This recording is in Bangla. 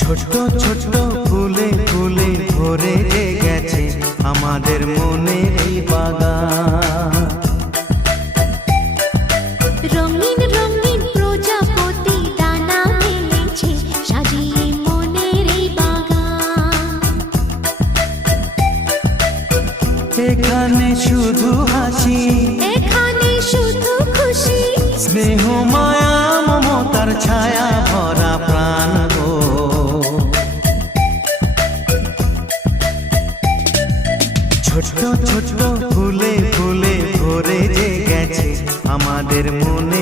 ছোট্ট ছোট্ট ফুলে ফুলে ভরে গেছে আমাদের মনের এই বাগান। রঙিন রঙিন প্রজাপতি ডানা মেলেছে সাজিয়ে মনের এই বাগান। এখানে শুধু হাসি, এখানে শুধু খুশি, স্নেহ মায়া মমতার ছায়া ভরা প্রাণ গো। ছোট্ট ছোট্ট ফুলে ফুলে ভরে গেছে আমাদের মনে